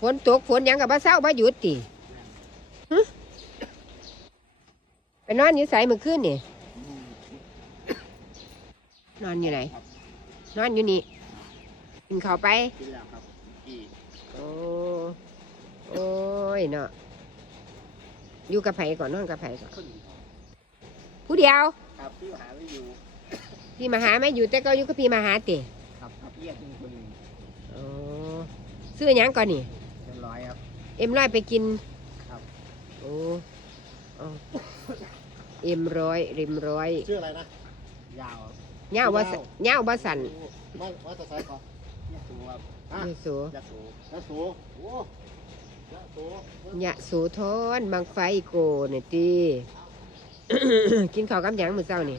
ฝนตกฝนหยังกับบ้าเศร้าบ้าหยุดติหึไปนอนอยู่ใสเมื่อคืนนี่นอนอยู่ไหน นอนอยู่นี่กินข้าวไปกินแล้วครับกี่โอ้โอ้ยเนาะอยู่กับไผก่อนนอนกับไผก่อนขึ้นผู้เดียวครับพี่หาไม่อยู่พี่มาหาไม่อยู่แต่ก็อยู่กับพี่มาหาติครับครับเรียกหนึ่งคนหนึ่งโอ้ซื้อหยังก่อนนี่ เอ็มร้อยไปกินครับ โอ้เอาเอ็มร้อยเอ็มร้อยชื่ออะไรนะ ยาวครับเง่าบ่สเง่าบ่สันมามาจะใส่ก่อนยาสูครับอะยะโสยาสูยะโสโอ้ยะโสยะโสธรบางไฟโกนี่ติกินข้าวกับหยังมื้อเช้านี่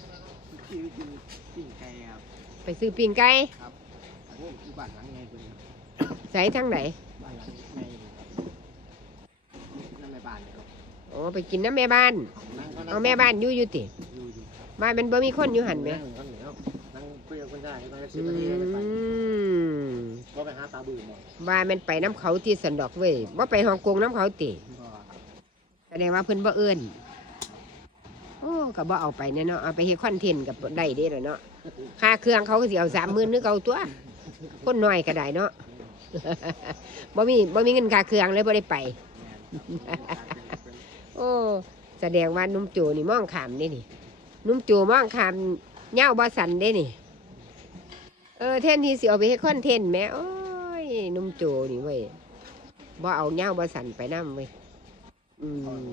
ที่กินปิ้งไก่ครับไปซื้อปิ้งไก่โอ้อยู่บ้านหลังไงคนนี้ใส่ทั้งไหนบ้านหลังในครับนั่นในบ้านครับ โอ้ ไปกินน้ำแม่บ้าน นั่งก็นั่งเอาแม่บ้านอยู่อยู่ติอยู่อยู่บ้านมันบ่มีคนอยู่หันไหมนั่งกันเหนียวนั่งคุยกับคนได้นั่งสิอืบนาทีไปมก็ไปหาตาบื้อหมดบ้านมันไปน้ำเขาที่สันดอกเว้ยว่าไปฮ่องกงน้ำเขาติ บ่ครับแสดงว่าเพิ่นบ่เอิ้นโอ้ก็บ่เอาไปแน่เนาะ เอาไปเฮ็ดคอนเทนต์กับได้เด้ล่ะเนาะ ค่าเครื่องเขาก็สิเอา30,000นึกเอาตัว คนน้อยก็ได้เนาะ บ่มีบ่มีเงินค่าเครื่องเลยบ่ได้ไป โอ้แสดงว่านุ่มโจนี่มองขามเด้นี่ นุ่มโจมองขามเหย้าบ่สันเด้นี่ เออแทนที่สิเอาไปเฮ็ดคอนเทนต์แม่โอ้ยนุ่มโจนี่เว้ยบ่เอาเหย้าบ่สันไปนํเว้ยอืม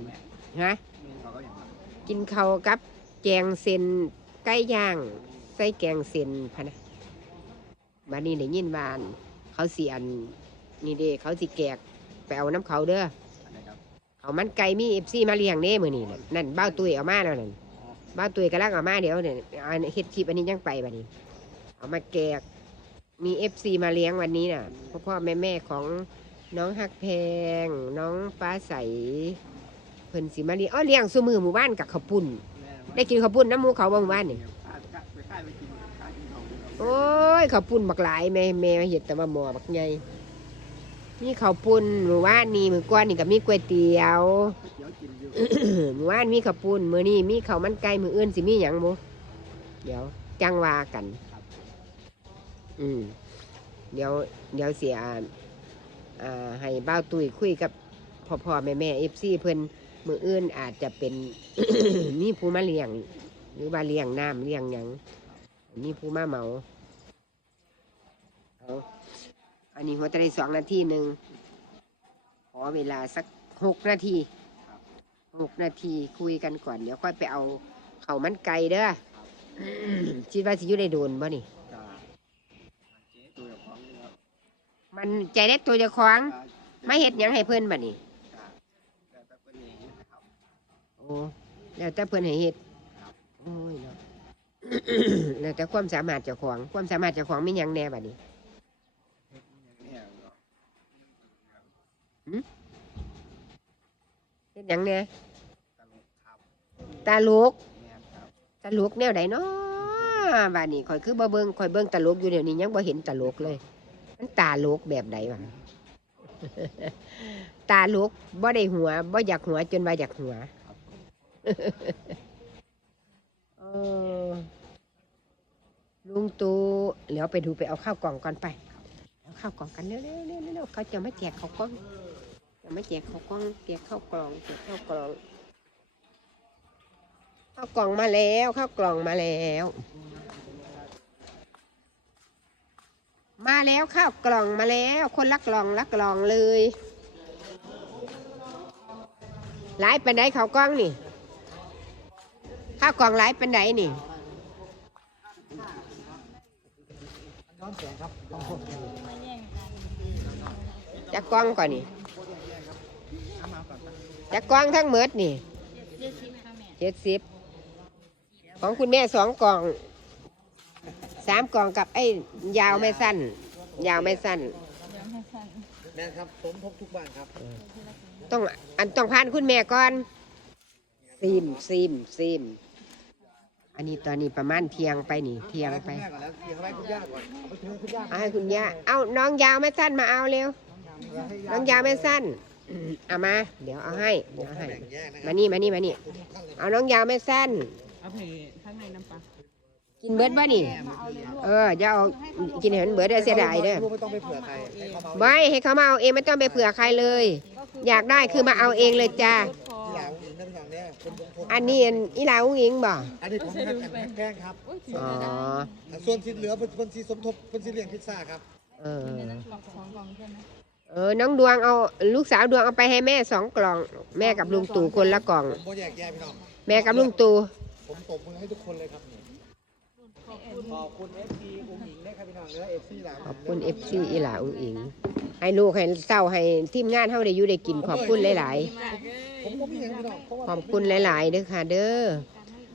ฮะก็อย่างนั้นกินข้ากับแกงเส้นไก่ย่างใส่แกงเส้นพะนะบัดนี้ได้ยินว่าน เขาเสิอันนี่เด้เขาสิแกกไปเอาน้ำเขาเด้อ เอามันไก่มีเอฟซีมาเลี้ยงเด้มื้อนี้น่ะนั่นบ้าตุยเอามาแล้วนั่นบ้าตุยกำลังเอามาเดี๋ยวเนี่ยอันเฮ็ดคลิปอันนี้ยังไปบัดนี้ เอามาแกกมีเอฟซีมาเลี้ยงวันนี้น่ะพ่อพ่อแม่แม่ของน้องฮักแพง น้องฟ้าใสเพิ่นสิมาเลี้ยงอ๋อเลี้ยงซุมือหมู่บ้านกับข้าวปุ้น ได้กินข้าวปุ้นน้ำมูเขาบ่หมู่บ้านนี่ข้านเนเขาโอ้ยข้าวปุ้นบักหลายแม่แม่เห็ดแต่ว่าหมอบักใหญ่ มีข้าวปุ้นหมู่บ้านนี่มือก่อนนี่ก็มีก๋วยเตี๋ยวเดี๋ยวกินอยู่มื้อวานมีข้าวปุ้นมือนี้มีข้าวมันไก่มืออื่นสิมีหยังบ่เดี๋ยวจังว่ากัน อืมเดี๋ยวเดี๋ยวเสียอ่าให้บ้าวตุยคุยกับพ่อพ่อแม่แม่เอฟซีเพิ่นมืออื่นอาจจะเป็นมีผู้มาเลี้ยง หรือว่าเลี้ยงน้ำเลี้ยงหยังมีผู้มาเมาเอา อันนี้หัวจะได้สองนาทีหนึ่งขอเวลาสักหกนาทีหกนาทีคุยกันก่อนเดี๋ยวค่อยไปเอาเขามันไก่เด้อคิดว่าสิอยู่ได้โดนบ่นี่จ้าเจ๊ตัวของนี่มันใจได้ตัวเจะคว้าของไม่เห็ดยังให้เพื่อนบ่นี่เป็นอย่างนี้นะครับโอ้แล้วแต่เพื่อนให้เห็ดโอ้ยเนาะแล้วแต่ความสามารถเจ้าของความสามารถเจ้าของไมีหยังแน่บ่นี่ เนี่ยเนาะ เห็ดหยังแหน่ตลกครับตาลกเนี่ยครับตลกแนวใดเนาะบ่านี่ข่อยคือบ่เบิ่งข่อยเบิ่งตลกอยู่เดี๋ยวนี้ยังบ่เห็นตลกเลย มันตาลกแบบใดวะ ตาลกบ่ได้หัวบ่อยากหัวจนว่าอยากหัวเออลุงตูเดี๋ยวไปดูไปเอาข้าวกล่องก่อนไป เอาข้าวกล่องกันเร็วๆเร็วๆเร็วๆเขาจะมาแจกข้าวกล่อง จะมาแจกข้าวกล่องแจกข้าวกล่องแจกข้าวกล่องข้าวกล่องมาแล้วข้าวกล่องมาแล้ว มาแล้วข้าวกล่องมาแล้ว คนละกล่องละกล่องเลยหลายเป็นไดข้าวกล่องนี่ข้าวกล่องหลายเป็นไดนี่จะกล่องก่อนนี่ จะกล่องทั้งหมดนี่เจ็ดสิบของคุณแม่สองกล่องสามกล่องกับไอ้ยาวไม่สั้น ยาวไม่สั้นแม่ครับผมพบทุกบ้านครับ ต้องอันต้องผ่านคุณแม่ก่อนซีมซีมซีมอันนี้ตอนนี้ประมาณเที่ยงไปนี่เที่ยงไปแม่ก่อนแล้วเดี๋ยวให้คุณย่าก่อนเอาไปถึงคุณย่าเอาให้คุณย่าเอาน้องยาวไม่สั้นมาเอาเร็ว น้องยาวน้องยาวไม่สั้นอืมเอามา เดี๋ยวเอาให้เดี๋ยวเอาให้ มานี่มานี่มานี่ เอาน้องยาวไม่สั้น เอาเพข้างในน้ำปลากินเบิดบ่นี่ เออจะเอากินเห็นเบิดได้เสียดายเด้อลูกไม่ต้องไปเผื่อใครให้เขามาเอาไว้ให้เขามาเอาเองไม่ต้องไปเผื่อใครเลย อยากได้คือมาเอาเองเลยจ้า ที่หลาอุ้งอิงนั่นฝั่งเนี้ยคนคนคนอันนี้อันอีหลาอุ้งอิงบ่อันนี้ของแพงแพงครับอ๋อส่วนที่เหลือเป็นเป็นสีสมทบเป็นสีเหลี่ยงพิซซ่าครับ เออ เออ น้องดวงเอาลูกสาวดวงเอาไปให้แม่สองกล่อง แม่กับลุงตู่คนละกล่อง ผมโมแยกแยะพี่น้อง แม่กับลุงตู่ผมตบมือให้ทุกคนเลยครับขอบคุณเอฟซีอุ้งอิงนะครับพี่น้องเนื้อเอฟซีหลาขอบคุณเอฟซีอีหลาอุ้งอิง ให้ลูกให้เศร้าให้ทีมงานเฮาได้อยู่ได้กินขอบคุณหลาย ผมก็มีอย่างพี่น้องเพราะๆว่าขอบคุณหลายๆเด้อค่ะ เด้อ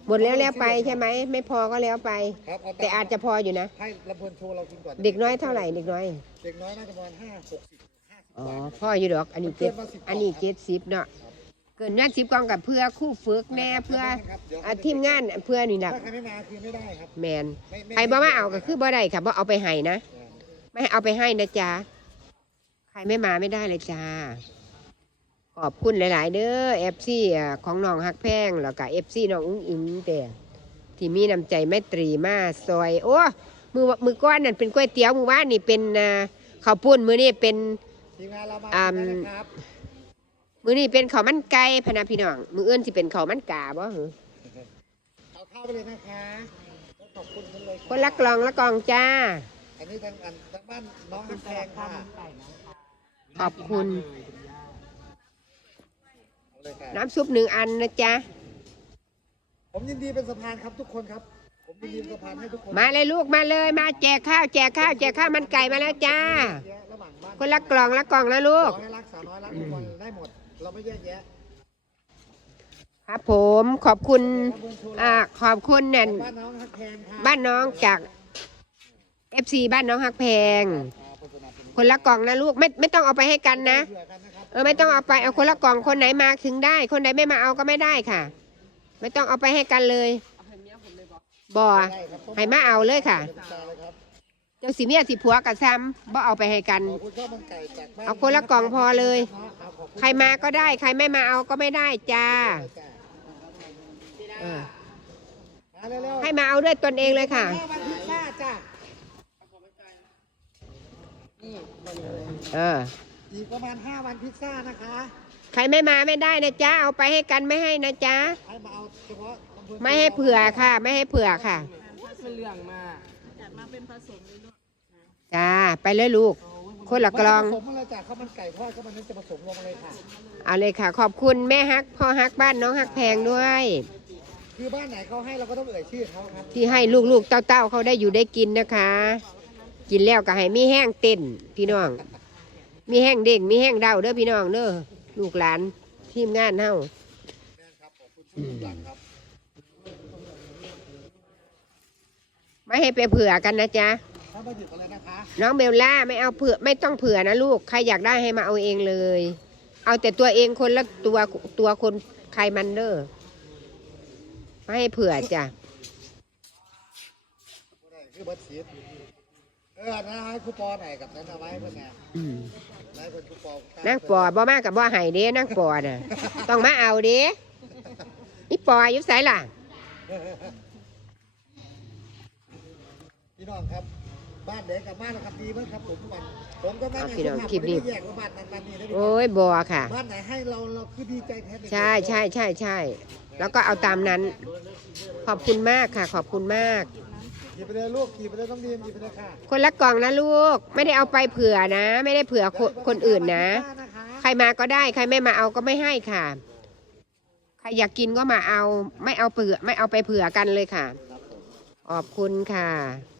หมดแล้วแล้วไปใช่ไหม ไม่พอก็แล้วไป ครับเแต่อาจจะพออยู่นะ ให้ลำเพลินโชว์เรากินก่อนเด็กน้อยเท่าไหร่เด็กน้อย เด็กน้อยน่าจะประมาณห้าหกสิบห้าสิบ อ๋อกว่าพ่ออยู่ดอก อันนี้เจ็ดอันนี้เจ็ดสิบเนาะเกินนั่นสิบกล่องกับเพื่อคู่ฝึกแน่เพื่อครับเดี๋ยวอะทีมงานเพื่อนี่แหละถ้าใครไม่มาคือไม่ได้ครับแมนไม่ไม่ใครบ่มาเอาก็คือบ่ได้ค่ะบ่เอาไปให้นะไม่ให้เอาไปให้นะจ๊ะใครไม่มาไม่ได้เลยจ้าขอบคุณหลาย ๆ เด้อเอฟซีของน้องฮักแพงแล้วก็เอฟซีน้องอุ้งอิงแต่ที่มีน้ำใจแม่ตรีมาซอย โอ้มือมือก้อนนั่นเป็นก๋วยเตี๋ยวมือว่านนี่เป็นอ่าข้าวปุ้นมือนี่เป็น ทีมงานเรามาอ่าแล้วนะครับมือนี่เป็นข้าวมันไก่พะนะพี่น้อง มืออื่นสิเป็นข้าวมันกาบ่หือเอาเข้าไปเลยนะคะขอบคุณกันเลยคนละกล่องละกล่องจ้า อันนี้ทางอันทางบ้านน้องฮักแพงค่ะขอบคุณ เอาเลยค่ะน้ำซุปหนึ่งอันนะจ๊ะ ผมยินดีเป็นสะพานครับทุกคนครับ ผมยินดีเป็นสะพานให้ทุกคนมาเลยลูกมาเลย มาแจกข้าวแจกข้าวแจกข้าวมันไก่มาแล้วจ้าแยะระหว่างบ้าน คนละกล่องละกล่องนะลูก ขอให้รักษาน้อยรักทุกคนได้หมด เราไม่แยกแยะครับผมขอบคุณขอบคุณชูอ่าขอบคุณเนี่ยบ้านน้องฮักแพงค่ะบ้านน้องจาก FC บ้านน้องฮักแพง คนละกล่องนะลูกไม่ไม่ต้องเอาไปให้กันนะ เผื่อกันนะครับเออไม่ต้องเอาไปเอาคนละกล่องคนไหนมาถึงได้ คนไหนไม่มาเอาก็ไม่ได้ค่ะ ไม่ต้องเอาไปให้กันเลยเอาให้เมียผมเลยบอกบ่ได้ครับให้มาเอาเลยค่ะ ตาเลยครับ จ้าสิเมียสิผัวกับซ้ำบ่เอาไปให้กันขอบคุณข้าวมันไก่จากบ้านเอาคนละกล่องพอเลยเอาขอบคุณใครมาก็ได้ ใครไม่มาเอาก็ไม่ได้จ้าจ้ะเออมาเร็วๆให้มาเอาด้วยตนเองเลยค่ะข้าวมันพิซซ่าจ้ะเอออีกประมาณ5วันพิซซ่านะคะ ใครไม่มาไม่ได้นะจ๊ะเอาไปให้กันไม่ให้นะจ๊ะให้มาเอาเฉพาะลำพูนไม่ให้เผื่อค่ะ ไม่ให้เผื่อค่ะมันเรื่องมากจ้า ไปเลยลูก คนละกลอง ผสมมาเลยจ้ะข้าวมันไก่ทอดข้าวมันนั้นจะผสมลงมาเลยค่ะ เอาเลยค่ะ ขอบคุณแม่ฮักพ่อฮักบ้านน้องฮักแพงด้วย คือบ้านไหนเขาให้เราก็ต้องเอ่ยชื่อเขาครับที่ให้ลูกๆเต้าๆเขาได้อยู่ได้กินนะคะ กินแล้วก็ให้มีแห้งเต้นพี่น้อง มีแห้งเด้งมีแห้งเดาเด้อพี่น้องเด้อลูกหลานทีมงานเฮาแม่นครับขอบคุณทุกอย่างครับไม่ให้ไปเผื่อกันนะจ๊ะ ถ้ามาหยิบอะไรนะคะ น้องเบลล่าไม่เอาเผื่อไม่ต้องเผื่อนะลูก ใครอยากได้ให้มาเอาเองเลย เอาแต่ตัวเองคนละตัวตัวคนใครมันเด้อไม่ให้เผื่อจ้ะผู้ใดคือบัตรสีเออนะให้คูปอไหนกับนั้นเอาไว้เพื่อนไงอืมนายคนคูปอนั่งปอบ่มากกับบ่ไห้เด้นั่งปอน่ะ ต้องมาเอาเด้นี่ปออยู่ไสล่ะ พี่น้องครับ บ้านเด็กกับบ้านนะครับดีมากครับผมทุกวันผมก็ไม่เอาได้พี่น้องผมคลิปนี้ไม่ได้แยกว่าบ้านนั้นบ้านนี้นะพี่น้องโอ้ยบ่ค่ะ บ้านไหนให้เราเราคือดีใจแทนเด็กใช่ใช่ใช่ใช่แล้วก็เอาตามนั้น ขอบคุณมากค่ะ ขอบคุณมากหยิบไปเลยลูกหยิบไปเลยต้องเรียนหยิบไปเลยค่ะคนละกล่องนะลูก ไม่ได้เอาไปเผื่อนะ ไม่ได้เผื่อคนคนอื่นนะ ใครมาก็ได้ ใครไม่มาเอาก็ไม่ให้ค่ะ ใครอยากกินก็มาเอา ไม่เอาเผื่อ ไม่เอาไปเผื่อกันเลยค่ะ ขอบคุณค่ะ